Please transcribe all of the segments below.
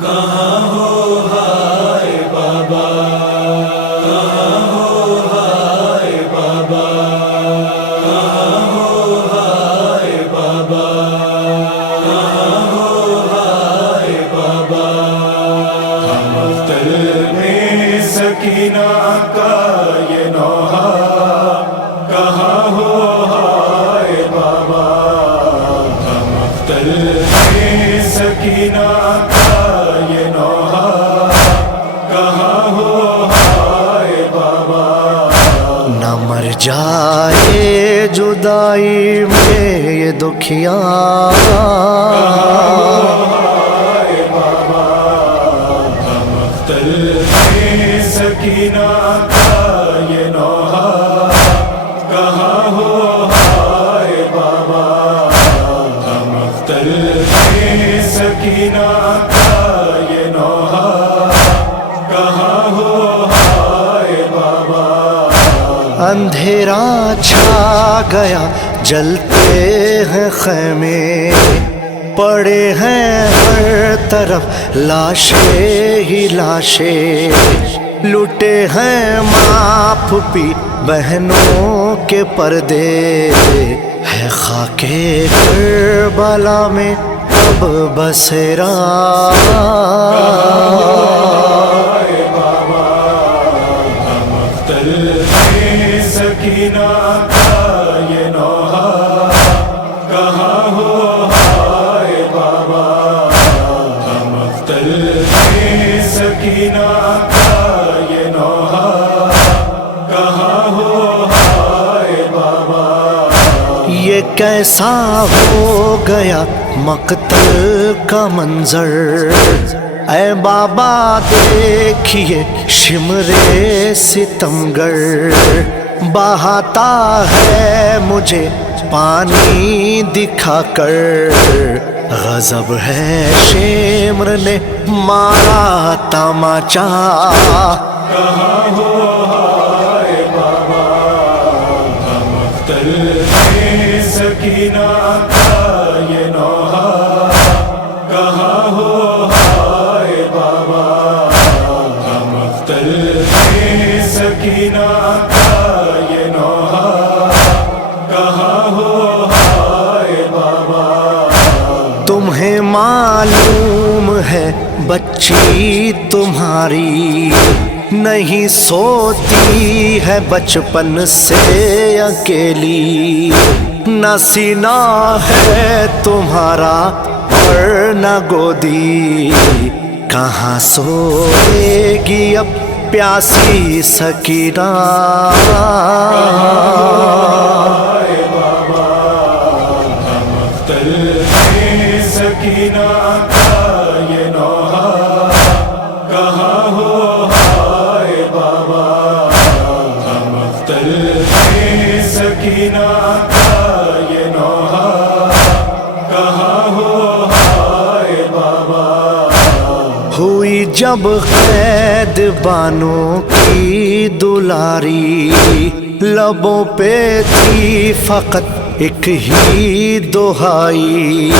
کہاں ہو ہائے بابا، کہاں ہو ہائے بابا، کہاں ہو ہائے بابا، کہاں ہو ہائے بابا۔ ہم اختر میں سکینہ کا یہ نوحہ، کہاں ہو ہائے بابا۔ ہم اختر میں سکینہ نہ مر جائے جدائی میں یہ دکھیا، ہم اختر میں سکینہ کا یہ نوحہ، کہاں ہو ہائے بابا۔ ہم اختر میں سکینہ کا یہ نوحہ، کہاں ہو ہائے بابا۔ اندھیرا چھا گیا، جلتے ہیں خیمے، پڑے ہیں ہر طرف لاشیں ہی لاشیں، لٹے ہیں ماں پھوپھی بہنوں کے پردے، ہے خاک کربلا میں اب بسیرا۔ سکینہ کا یہ نوحہ، کہاں ہو ہائے بابا۔ ہم اختر میں سکینہ کا یہ نوحہ، کہاں ہو ہائے بابا۔ یہ کیسا ہو گیا مقتل کا منظر، اے بابا دیکھیے شمرے ستمگر، بہاتا ہے مجھے پانی دکھا کر، غضب ہے شمر نے مارا تماچا۔ کہاں ہو ہائے بابا۔ ہم اختر میں سکینہ کا یہ نوحہ، کہاں ہو ہائے بابا۔ ہم اختر میں سکینہ کا یہ نوحہ، کہاں ہو ہائے بابا۔ تمہیں معلوم ہے بچی تمہاری نہیں سوتی ہے بچپن سے اکیلی، نہ سینہ ہے تمہارا اور نہ گودی، کہاں سوئے گی اب پیاسی سکینہ۔ ہم اختر میں سکینہ کا یہ نوحہ، کہاں ہو ہائے بابا۔ ہم اختر میں سکینہ کا یہ نوحہ، کہاں ہو ہائے بابا۔ ہوئی جب قید بانوں کی دلاری، لبوں پہ تھی فقط ایک ہی دہائی،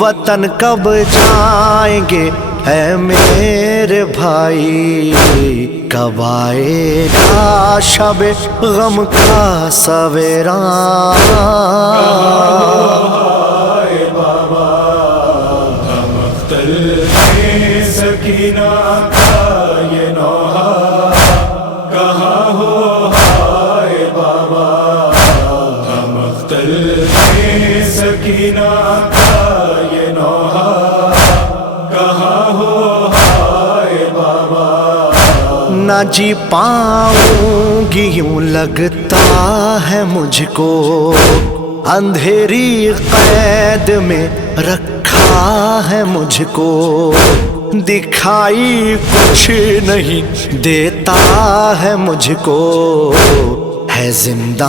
وطن کب جائیں گے اے میرے بھائی، کب آئے گا شب غم کا سویرا۔ ہم اختر میں سکینہ کا یہ نوحہ، کہاں ہو ہائے بابا۔ ہم اختر میں سکینہ کا یہ نوحہ، کہاں ہو ہائے بابا۔ نہ جی پاؤں گی یوں لگتا ہے مجھ کو، اندھیری قید میں رکھا ہے مجھ کو، دکھائی کچھ نہیں دیتا ہے مجھ کو، ہے زندہ